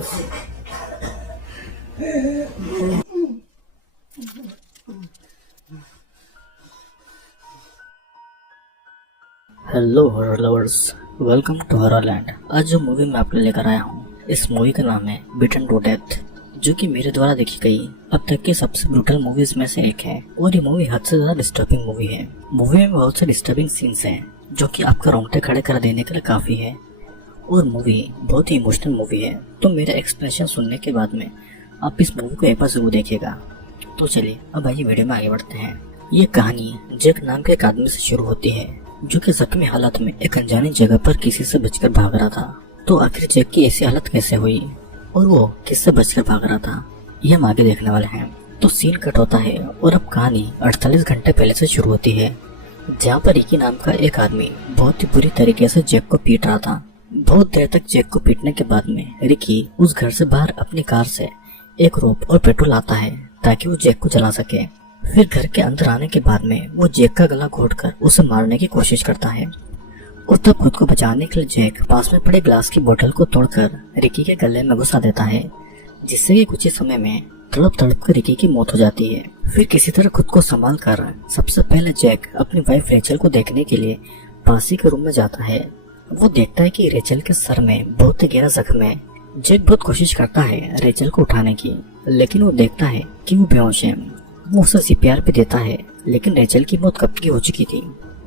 Hello horror lovers, welcome to horror land. आज जो movie मैं आपके लिए लेकर आया हूँ, इस मूवी का नाम है बिटन टू डेथ, जो कि मेरे द्वारा देखी गई अब तक की सबसे ब्रूटल मूवीज में से एक है। और ये मूवी हद से ज्यादा डिस्टर्बिंग मूवी है। मूवी में बहुत से डिस्टर्बिंग सीन्स हैं जो कि आपका रोंगटे खड़े कर देने के लिए काफी है। और मूवी बहुत ही इमोशनल मूवी है, तो मेरा एक्सप्रेशन सुनने के बाद में आप इस मूवी को एक बार जरूर देखिएगा। तो चलिए अब आइए वीडियो में आगे बढ़ते हैं। ये कहानी जैक नाम के एक आदमी से शुरू होती है, जो कि जख्मी हालत में एक अनजानी जगह पर किसी से बचकर भाग रहा था। तो आखिर जैक की ऐसी हालत कैसे हुई और वो किससे बचकर भाग रहा था, ये हम आगे देखने वाले हैं। तो सीन कट होता है और अब कहानी 48 घंटे पहले से शुरू होती है, जहाँ पर रिकी नाम का एक आदमी बहुत ही बुरी तरीके से जैक को पीट रहा था। बहुत देर तक जैक को पीटने के बाद में रिकी उस घर से बाहर अपनी कार से एक रोप और पेट्रोल लाता है ताकि वो जैक को जला सके। फिर घर के अंदर आने के बाद में वो जैक का गला घोटकर उसे मारने की कोशिश करता है। और तब खुद को बचाने के लिए जैक पास में पड़े ग्लास की बोतल को तोड़कर रिकी के गले में घुसा देता है, जिससे कि कुछ ही समय में तड़प तड़प कर रिकी की मौत हो जाती है। फिर किसी तरह खुद को संभाल कर सबसे पहले जैक अपनी वाइफ रेचल को देखने के लिए पास ही के रूम में जाता है। वो देखता है कि रेचल के सर में बहुत ही गहरा जख्म है। जैक बहुत कोशिश करता है रेचल को उठाने की, लेकिन वो देखता है कि वो बेहोश है। वो उसे CPR भी देता है, लेकिन रेचल की मौत कब की हो चुकी थी।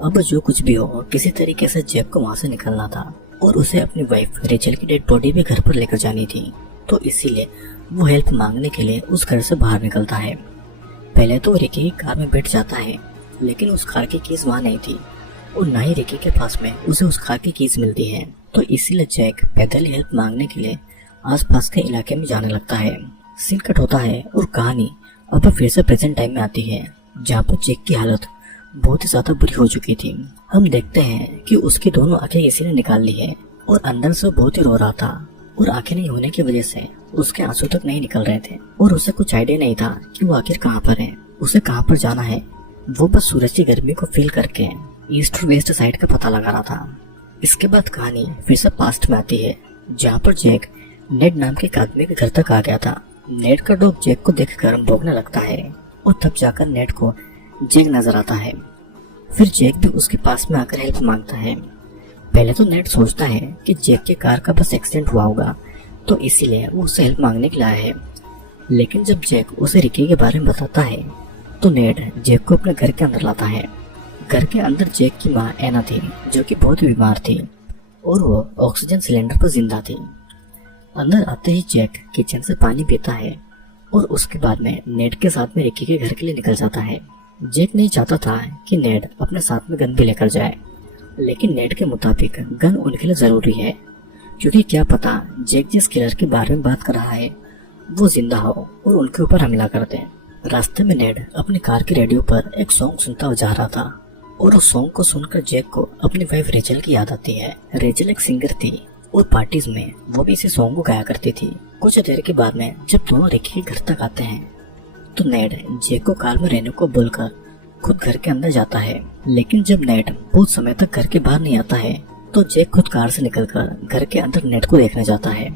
अब जो कुछ भी हो, किसी तरीके से जैक को वहाँ से निकलना था और उसे अपनी वाइफ रेचल की डेड बॉडी भी घर पर लेकर जानी थी। तो इसीलिए वो हेल्प मांगने के लिए उस घर से बाहर निकलता है। पहले तो रिकी की कार में बैठ जाता है, लेकिन उस कार की कीज वहाँ नहीं थी और न ही रिकी के पास में उसे उस कार की कीज मिलती है। तो इसीलिए जैक पैदल हेल्प मांगने के लिए आसपास के इलाके में जाने लगता है। सीन कट होता है और कहानी अब फिर से प्रेजेंट टाइम में आती है, जहाँ पर जैक की हालत बहुत ही ज्यादा बुरी हो चुकी थी। हम देखते हैं कि उसकी दोनों आंखें किसी ने निकाल ली है और अंदर से बहुत ही रो रहा था। और आंखें नहीं होने की वजह से उसके आंसू तक नहीं निकल रहे थे और उसे कुछ आइडिया नहीं था कि वो आखिर कहाँ पर है, उसे कहाँ पर जाना है। वो बस सूरज की गर्मी को फील करके ईस्ट और वेस्ट साइड का पता लगा रहा था। इसके बाद कहानी फिर से पास्ट में आती है, जहाँ पर जैक नेड नाम के एक आदमी के घर तक आ गया था। नेड का डॉग जैक को देखकर भौंकने लगता है और तब जाकर नेड को जैक नजर आता है। फिर जैक भी उसके पास में आकर हेल्प मांगता है। पहले तो नेड सोचता है कि जैक के कार का बस एक्सीडेंट हुआ होगा, तो इसीलिए वो उससे हेल्प मांगने के लिए आया है। लेकिन जब जैक उसे रिकी के बारे में बताता है, तो नेड जैक को अपने घर के अंदर लाता है। घर के अंदर जैक की माँ एना थी, जो कि बहुत ही बीमार थी और वो ऑक्सीजन सिलेंडर पर जिंदा थी। अंदर आते ही जैक किचन से पानी पीता है और उसके बाद में नेड के साथ में रिकी के घर के लिए निकल जाता है। जैक नहीं चाहता था कि नेड अपने साथ में गन भी लेकर जाए, लेकिन नेड के मुताबिक गन उनके लिए जरूरी है, क्योंकि क्या पता जैक जिस किलर के बारे में बात कर रहा है वो जिंदा हो और उनके ऊपर हमला कर दे। रास्ते में नेड अपनी कार के रेडियो पर एक सॉन्ग सुनता हुआ जा रहा था और उस सॉन्ग को सुनकर जैक को अपनी वाइफ रेचल की याद आती है। रेचल एक सिंगर थी और पार्टीज में वो भी इसी सॉन्ग को गाया करती थी। कुछ देर के बाद में जब दोनों रिकी के घर तक आते हैं, तो नेड जैक को कार में रहने को बोलकर खुद घर के अंदर जाता है। लेकिन जब नेड बहुत समय तक घर के बाहर नहीं आता है, तो जैक खुद कार से निकलकर घर के अंदर नेड को देखने जाता है।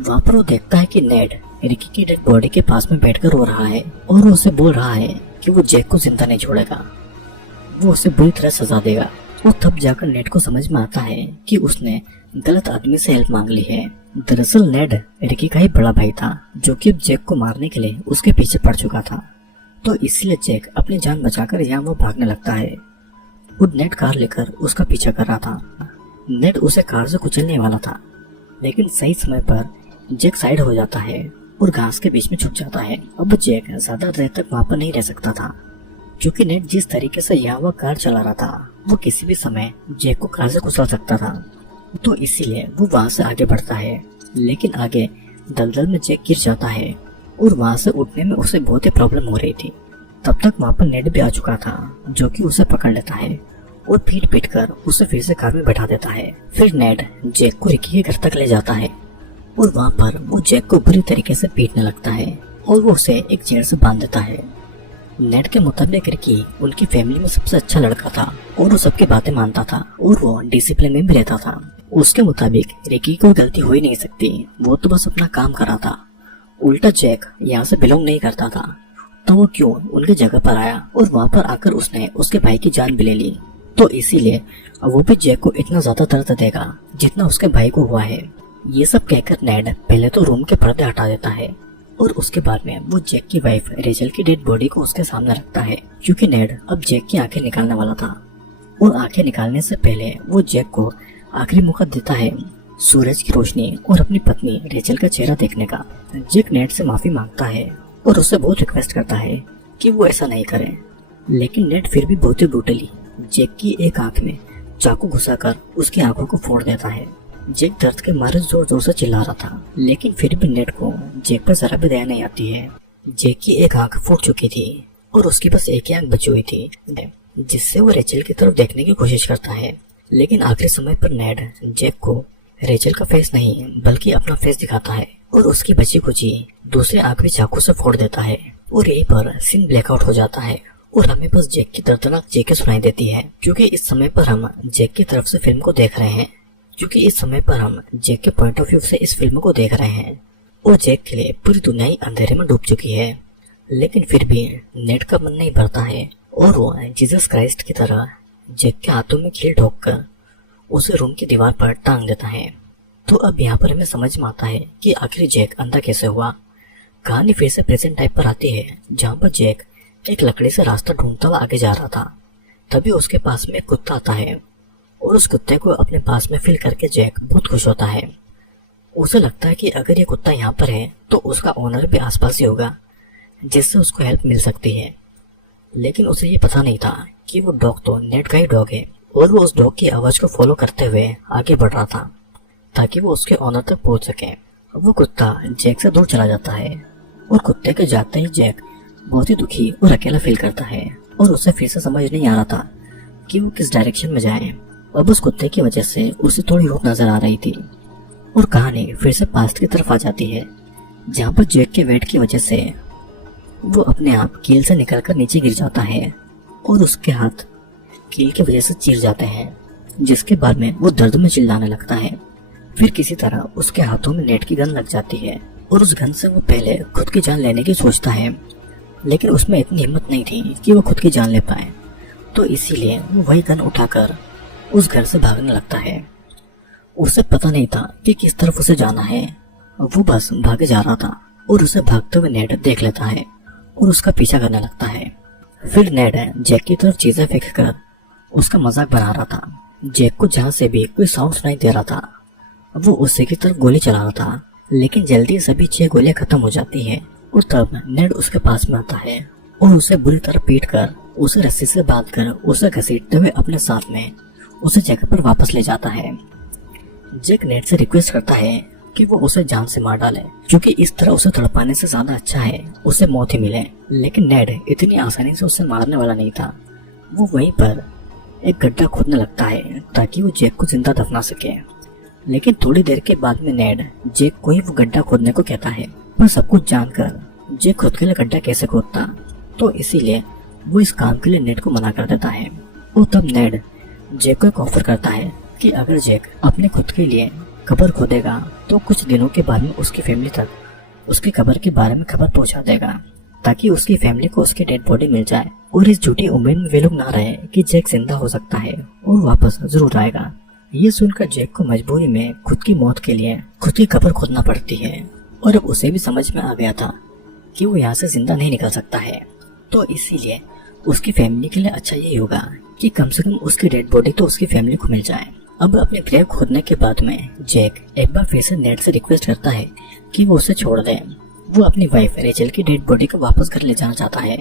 वहाँ पर वो देखता है कि नेड रिकी की डेड बॉडी के पास में बैठकर रो रहा है और वो उसे बोल रहा है कि वो जैक को जिंदा नहीं छोड़ेगा, वो उसे बुरी तरह सजा देगा। और तब जाकर नेड को समझ में आता है कि उसने गलत आदमी से हेल्प मांग ली है। दरअसल नेड रिकी का ही बड़ा भाई था, जो कि अब जैक को मारने के लिए उसके पीछे पड़ चुका था। तो इसलिए जैक अपनी जान बचाकर यहाँ वो भागने लगता है और नेड कार लेकर उसका पीछा कर रहा था। नेड उसे कार से कुचलने वाला था, लेकिन सही समय पर जैक साइड हो जाता है और घास के बीच में छुप जाता है। अब जैक ज्यादा देर तक वहाँ पर नहीं रह सकता था, क्योंकि नेड जिस तरीके से यहाँ वो कार चला रहा था, वो किसी भी समय जैक को कार से कुचल सकता था। तो इसीलिए वो वहाँ से आगे बढ़ता है, लेकिन आगे दलदल में जैक गिर जाता है और वहाँ से उठने में उसे बहुत ही प्रॉब्लम हो रही थी। तब तक वहाँ पर नेड भी आ चुका था, जो कि उसे पकड़ लेता है और पीट पीट कर उसे फिर से कार में बैठा देता है। फिर नेड जैक को रिकी के घर तक ले जाता है और वहाँ पर वो जैक को बुरी तरीके से पीटने लगता है और वो उसे एक चेयर से बांध देता है। नेड के मुताबिक रिकी उनकी फैमिली में सबसे अच्छा लड़का था और वो सबकी बातें मानता था और वो डिसिप्लिन में भी रहता था उसके मुताबिक रिकी की कोई गलती हो ही नहीं सकती, वो तो बस अपना काम कर रहा था। उल्टा जैक यहाँ से बिलोंग नहीं करता था, तो वो क्यों उनकी जगह पर आया और वहाँ पर आकर उसने उसके भाई की जान भी ले ली। तो इसीलिए वो भी जैक को इतना ज्यादा दर्द देगा जितना उसके भाई को हुआ है। ये सब कहकर नेड पहले तो रूम के पर्दे हटा देता है और उसके बाद में वो जैक की वाइफ रेचल की डेड बॉडी को उसके सामने रखता है, क्योंकि नेड अब जैक की आंखें निकालने वाला था। और आंखें निकालने से पहले वो जैक को आखिरी मौका देता है सूरज की रोशनी और अपनी पत्नी रेचल का चेहरा देखने का। जैक नेड से माफी मांगता है और उससे बहुत रिक्वेस्ट करता है कि वो ऐसा नहीं करे, लेकिन नेड फिर भी बहुत ही ब्रूटली जैक की एक आंख में चाकू घुसाकर उसकी आंखों को फोड़ देता है। जैक दर्द के मारे जोर जोर से चिल्ला रहा था, लेकिन फिर भी नेड को जैक पर जरा भी दया नहीं आती है। जैक की एक आंख फूट चुकी थी और उसकी बस एक ही आंख बची हुई थी, जिससे वो रेचल की तरफ देखने की कोशिश करता है। लेकिन आखिरी समय पर नेड जैक को रेचल का फेस नहीं बल्कि अपना फेस दिखाता है और उसकी बची खुची दूसरी आंख भी चाकू से फोड़ देता है। और यहीं पर सीन ब्लैकआउट हो जाता है और हमें बस जैक की दर्दनाक चीखें सुनाई देती है, क्योंकि इस समय पर हम जैक की तरफ से फिल्म को देख रहे हैं। क्योंकि इस समय पर हम जैक के पॉइंट ऑफ व्यू से इस फिल्म को देख रहे हैं और जैक के लिए पूरी दुनिया ही अंधेरे में डूब चुकी है। लेकिन फिर भी नेड का मन नहीं भरता है और वो जीसस क्राइस्ट की तरह जैक के हाथों में कील ठोककर उसे रूम की दीवार पर टांग देता है। तो अब यहाँ पर हमें समझ में आता है कि आखिर जैक अंधा कैसे हुआ। कहानी फिर से प्रेजेंट टाइप पर आती है, जहाँ पर जैक एक लकड़ी से रास्ता ढूंढता हुआ आगे जा रहा था। तभी उसके पास में एक कुत्ता आता है और उस कुत्ते को अपने पास में फील करके जैक बहुत खुश होता है। उसे लगता है कि अगर ये कुत्ता यहाँ पर है तो उसका ओनर भी आसपास ही होगा, जिससे उसको हेल्प मिल सकती है। लेकिन उसे ये पता नहीं था कि वो डॉग तो नेड का ही डॉग है और वो उस डॉग की आवाज को फॉलो करते हुए आगे बढ़ रहा था ताकि वो उसके ओनर तक पहुंच सके। वो कुत्ता जैक से दूर चला जाता है और कुत्ते के जाते ही जैक बहुत ही दुखी और अकेला फील करता है और उसे फिर से समझ नहीं आ रहा था कि वो किस डायरेक्शन में जाए। अब उस कुत्ते की वजह से उसे थोड़ी होप नजर आ रही थी और कहानी फिर से पास्ट की तरफ आ जाती है, जहाँ पर जैक के वेट की वजह से वो अपने आप कील से निकलकर नीचे गिर जाता है और उसके हाथ कील की वजह से चीर जाते हैं, जिसके बाद में वो दर्द में चिल्लाने लगता है। फिर किसी तरह उसके हाथों में नेट की गन लग जाती है और उस गन से वो पहले खुद की जान लेने की सोचता है, लेकिन उसमें इतनी हिम्मत नहीं थी कि वो खुद की जान ले पाए। तो इसीलिए वो वही गन उठाकर उस घर से भागने लगता है। उसे पता नहीं था कि किस तरफ उसे जाना है, वो बस भागे जा रहा था और उसे भागते हुए नेड देख लेता है और उसका पीछा करने लगता है। फिर नेड जैक की तरफ चीजें फेंककर उसका मजाक बना रहा था। जैक को जहाँ से भी कोई साउंड सुनाई दे रहा था वो उसी की तरफ गोली चला रहा था, लेकिन जल्दी सभी 6 गोलियां खत्म हो जाती हैं और तब नेड उसके पास में आता है और उसे बुरी तरह पीटकर उसे रस्सी से बांधकर उसे घसीटते हुए अपने साथ में उसे जगह पर वापस ले जाता है। जैक नेड से रिक्वेस्ट करता है कि वो उसे जान से मार डाले, क्योंकि इस तरह उसे तड़पाने से ज्यादा अच्छा है उसे मौत ही मिले। लेकिन नेड इतनी आसानी से उसे मारने वाला नहीं था। वो वहीं पर एक गड्ढा खोदने लगता है ताकि वो जैक को जिंदा दफना सके। लेकिन थोड़ी देर के बाद में नेड जैक को ही वो गड्ढा खोदने को कहता है, पर सब कुछ जानकर जैक खुद के लिए गड्ढा कैसे खोदता, तो इसीलिए वो इस काम के लिए नेड को मना कर देता है। और तब नेड जैक को एक ऑफर करता है कि अगर जैक अपने खुद के लिए कब्र खोदेगा तो कुछ दिनों के बाद में उसकी फैमिली तक उसकी कब्र के बारे में खबर पहुंचा देगा, ताकि उसकी फैमिली को उसकी डेड बॉडी मिल जाए और इस झूठी उम्मीद में वे लोग ना रहे कि जैक जिंदा हो सकता है और वापस जरूर आएगा। ये सुनकर जैक को मजबूरी में खुद की मौत के लिए खुद की कब्र खोदना पड़ती है और अब उसे भी समझ में आ गया था कि वो यहाँ से जिंदा नहीं निकल सकता है। तो इसीलिए उसकी फैमिली के लिए अच्छा यही होगा कि कम से कम उसकी डेड बॉडी तो उसकी फैमिली को मिल जाए। अब अपने ग्रेव खोदने के बाद में जैक एक बार फिर से नेड से रिक्वेस्ट करता है कि वो उसे छोड़ दे। वो अपनी वाइफ रेचल की डेड बॉडी को वापस घर ले जाना चाहता है।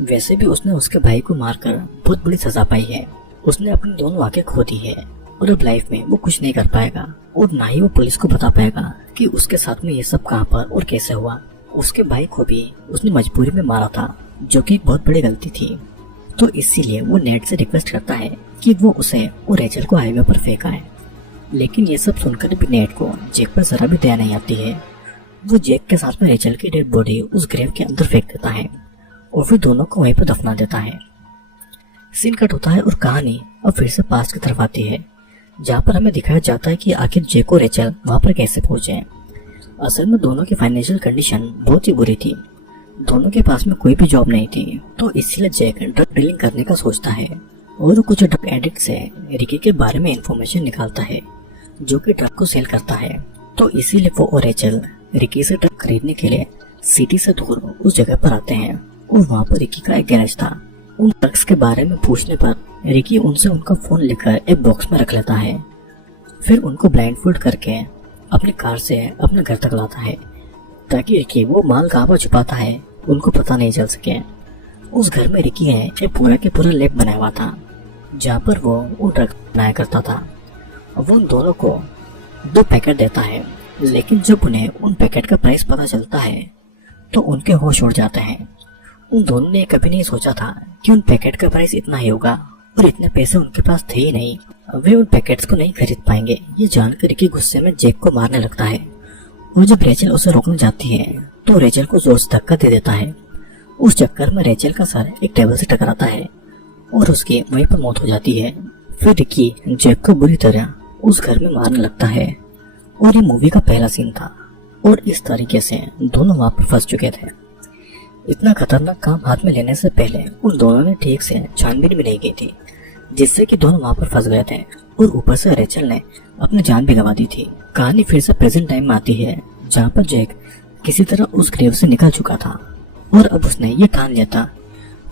वैसे भी उसने उसके भाई को मारकर बहुत बड़ी सजा पाई है, उसने अपनी दोनों आंखें खो दी है और अब लाइफ में वो कुछ नहीं कर पाएगा और ना ही वो पुलिस को बता पाएगा कि उसके साथ में ये सब कहाँ पर और कैसे हुआ। उसके भाई को भी उसने मजबूरी में मारा था, जो कि एक बहुत बड़ी गलती थी। तो इसीलिए वो नेड से रिक्वेस्ट करता है कि वो उसे और रेचल को हाईवे पर फेंकाए। लेकिन ये सब सुनकर भी नेड को जैक पर जरा भी दया नहीं आती है। वो जैक के साथ में रेचल की डेड बॉडी उस ग्रेव के अंदर फेंक देता है और फिर दोनों को वहीं पर दफना देता है। सीन कट होता है और कहानी अब फिर से पास्ट की तरफ आती है, जहाँ पर हमें दिखाया जाता है कि आखिर जैक और रेचल वहाँ पर कैसे पहुंचे। असल में दोनों की फाइनेंशियल कंडीशन बहुत ही बुरी थी। दोनों के पास में कोई भी जॉब नहीं थी, तो इसीलिए जैक ड्रग डीलिंग करने का सोचता है और कुछ ड्रग एडिक्ट से रिकी के बारे में इंफॉर्मेशन निकालता है जो कि ड्रग को सेल करता है। तो इसीलिए वो और रेचल रिकी से ड्रग खरीदने के लिए सिटी से दूर उस जगह पर आते हैं और वहाँ पर रिकी का एक गैरेज था। उन ड्रग्स के बारे में पूछने पर रिकी उनसे उनका फोन लेकर एक बॉक्स में रख लेता है। फिर उनको ब्लाइंडफोल्ड करके अपनी कार से अपने घर तक लाता है ताकि रिकी वो माल कहाँ पर छुपाता है उनको पता नहीं चल सके। उस घर में रिकी ने एक पूरा के पूरा लैब बनाया हुआ था जहाँ पर वो ड्रग बनाया करता था। वो उन दोनों को 2 पैकेट देता है, लेकिन जब उन्हें उन पैकेट का प्राइस पता चलता है तो उनके होश उड़ जाते हैं। उन दोनों ने कभी नहीं सोचा था कि उन पैकेट का प्राइस इतना ही होगा और इतने पैसे उनके पास थे ही नहीं। वे उन पैकेट्स को नहीं खरीद पाएंगे। ये जानकर रिकी गुस्से में जैक को मारने लगता है और जब रेचल उसे रोकने जाती है तो रेचल को जोर से धक्का दे देता है। उस चक्कर में रेचल का सर एक टेबल से टकराता है और उसकी वहीं पर मौत हो जाती है। फिर रिकी जैक को बुरी तरह उस घर में मारने लगता है और ये मूवी का पहला सीन था और इस तरीके से दोनों वहाँ पर फंस चुके थे। इतना खतरनाक काम हाथ में लेने से पहले उन दोनों ने ठीक से छानबीन भी नहीं की थी, जिससे कि दोनों वहाँ पर फंस गए थे और ऊपर से रेचल ने अपनी जान भी गंवा दी थी। कहानी फिर से प्रेजेंट टाइम में आती है जहाँ पर जैक किसी तरह उस ग्रेव से निकल चुका था और अब उसने ये ठान लिया था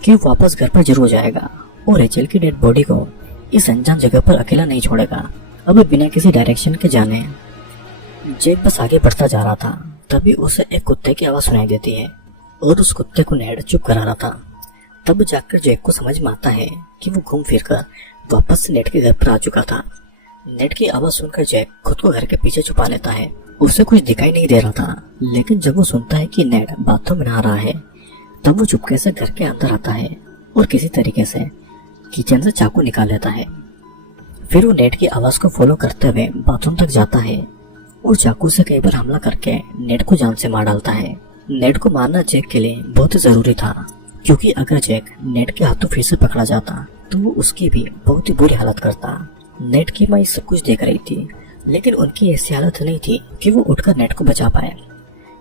कि वो वापस घर पर जरूर जाएगा और रेचल की डेड बॉडी को इस अनजान जगह पर अकेला नहीं छोड़ेगा। अब बिना किसी डायरेक्शन के जाने जैक बस आगे बढ़ता जा रहा था। तभी उसे एक कुत्ते की आवाज सुनाई देती है और उस कुत्ते को नेड चुप करा रहा था। तब जाकर जैक को समझ में आता है कि वो घूम फिर कर वापस से नेड के घर पर आ चुका था। नेड की आवाज सुनकर जैक खुद को घर के पीछे छुपा लेता है। उसे कुछ दिखाई नहीं दे रहा था, लेकिन जब वो सुनता है कि नेड बाथरूम में नहा रहा है तब वो चुपके से घर के अंदर आता है और किसी तरीके से किचन से चाकू निकाल लेता है। फिर वो नेड की आवाज को फॉलो करते हुए बाथरूम तक जाता है और चाकू से कई बार हमला करके नेड को जान से मार डालता है। नेड को मारना जैक के लिए बहुत जरूरी था, क्योंकि अगर जैक नेड के हाथों फिर से पकड़ा जाता तो वो उसकी भी बहुत ही बुरी हालत करता। नेड की माँ सब कुछ देख रही थी, लेकिन उनकी ऐसी हालत नहीं थी कि वो उठकर नेड को बचा पाए।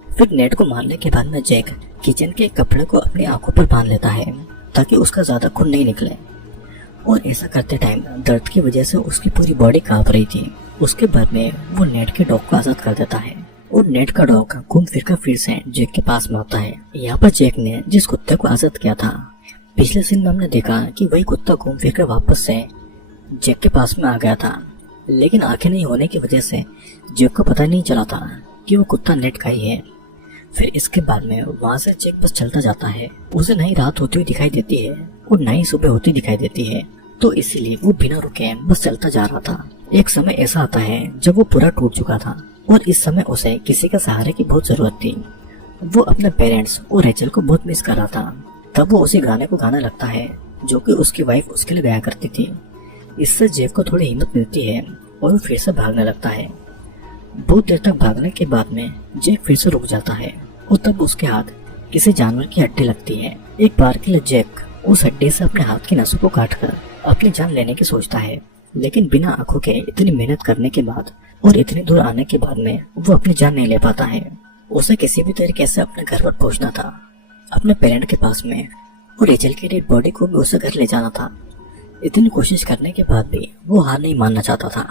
फिर नेड को मारने के बाद में जैक किचन के कपड़े को अपनी आंखों पर बांध लेता है ताकि उसका ज्यादा खून नहीं निकले, और ऐसा करते टाइम दर्द की वजह से उसकी पूरी बॉडी कांप रही थी। उसके बाद में वो नेड के डॉग को आजाद कर देता है और नेड का डॉग घूम फिर कर फिर से जैक के पास में आता है। यहाँ पर जैक ने जिस कुत्ते को आजाद किया था, पिछले सीन में हमने देखा कि वही कुत्ता घूम फिर कर वापस से जैक के पास में आ गया था, लेकिन आंखें नहीं होने की वजह से जैक को पता नहीं चला था कि वो कुत्ता नेड का ही है। फिर इसके बाद में वहाँ से जैक बस चलता जाता है। उसे ना ही रात होती हुई दिखाई देती है और ना ही सुबह होती दिखाई देती है, तो इसलिए वो बिना रुके बस चलता जा रहा था। एक समय ऐसा आता है जब वो पूरा टूट चुका था और इस समय उसे किसी का सहारे की बहुत जरूरत थी। वो अपने पेरेंट्स और रेचल को बहुत मिस कर रहा था। तब वो उसी गाने को गाने लगता है जो कि उसकी वाइफ उसके लिए गाया करती थी। इससे जैक को थोड़ी हिम्मत मिलती है और वो फिर से भागने लगता है। बहुत देर तक भागने के बाद में जैक फिर से रुक जाता है और तब उसके हाथ किसी जानवर की हड्डी लगती है। एक बार के लिए जैक उस हड्डी से अपने हाथ की नसों को काटकर अपनी जान लेने की सोचता है, लेकिन बिना आंखों के इतनी मेहनत करने के बाद और इतनी दूर आने के बाद में वो अपनी जान नहीं ले पाता है। उसे किसी भी तरीके से अपने घर पर पहुंचना था, अपने पेरेंट के पास में, और रेचल की डेड बॉडी को भी उसे घर ले जाना था। इतनी कोशिश करने के बाद भी वो हार नहीं मानना चाहता था,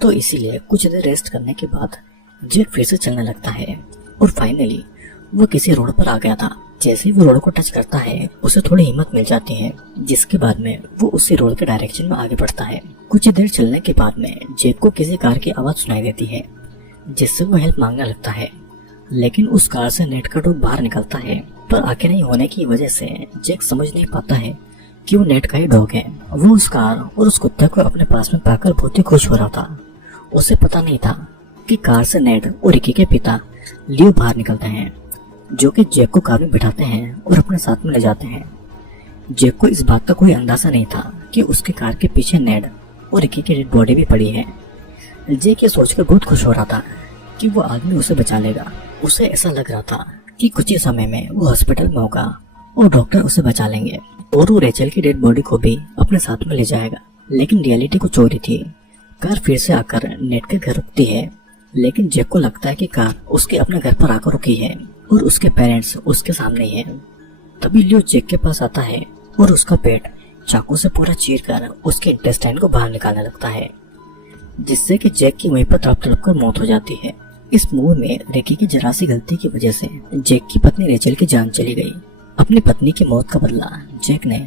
तो इसीलिए कुछ देर रेस्ट करने के बाद जैक फिर से चलने लगता है और फाइनली वो किसी रोड पर आ गया था। जैसे ही वो रोड को टच करता है उसे थोड़ी हिम्मत मिल जाती है, जिसके बाद में वो उसी रोड के डायरेक्शन में आगे बढ़ता है। कुछ देर चलने के बाद में जैक को किसी कार की आवाज सुनाई देती है, जिससे वो हेल्प मांगने लगता है, लेकिन उस कार से नेड का डॉग बाहर निकलता है, पर आंखें नहीं होने की वजह से जैक समझ नहीं पाता है कि वो नेड का ही डॉग है। वो उस कार और उस कुत्ते को अपने पास में पाकर बहुत ही खुश हो रहा था। उसे पता नहीं था कि कार से नेड और रिकी के पिता लियो बाहर निकलते हैं, जो कि जैक को कार में बिठाते हैं और अपने साथ में ले जाते हैं। जैक को इस बात का कोई अंदाजा नहीं था कि उसके कार के पीछे नेड और रिकी की डेड बॉडी भी पड़ी है। जैक ये सोचकर बहुत खुश हो रहा था कि वो आदमी उसे बचा लेगा। उसे ऐसा लग रहा था कि कुछ ही समय में वो हॉस्पिटल में होगा और डॉक्टर उसे बचा लेंगे और वो रेचल की डेड बॉडी को भी अपने साथ में ले जाएगा। लेकिन रियलिटी कुछ और ही थी। कार फिर से आकर नेट के घर रुकती है, लेकिन जैक को लगता है कि कार उसके अपने घर पर आकर रुकी है और उसके पेरेंट्स उसके सामने ही हैं। तभी लियो जैक के पास आता है और उसका पेट चाकू से पूरा चीरकर उसके इंटेस्टाइन को बाहर निकालने लगता है, जिससे कि जैक की वहीं पर तड़प तड़प कर मौत हो जाती है। इस मूवी में रिकी की जरा सी गलती की वजह से जैक की पत्नी रेचल की जान चली गई। अपनी पत्नी की मौत का बदला जैक ने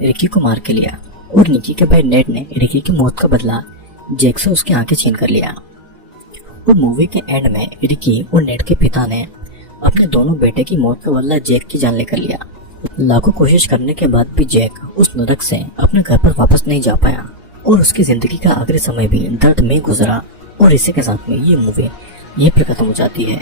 रिकी को मार के लिया और निकी के भाई नेड ने रिकी की मौत का बदला जैक से उसकी आंखें छीन कर लिया। और मूवी के एंड में रिकी और नेड के पिता ने अपने दोनों बेटे की मौत का बदला जैक की जान लेकर लिया। लाखों कोशिश करने के बाद भी जैक उस नरक से अपने घर पर वापस नहीं जा पाया और उसकी जिंदगी का आखिरी समय भी दर्द में गुजरा। और इसी के साथ में ये मूवी यहीं पर खत्म हो जाती है।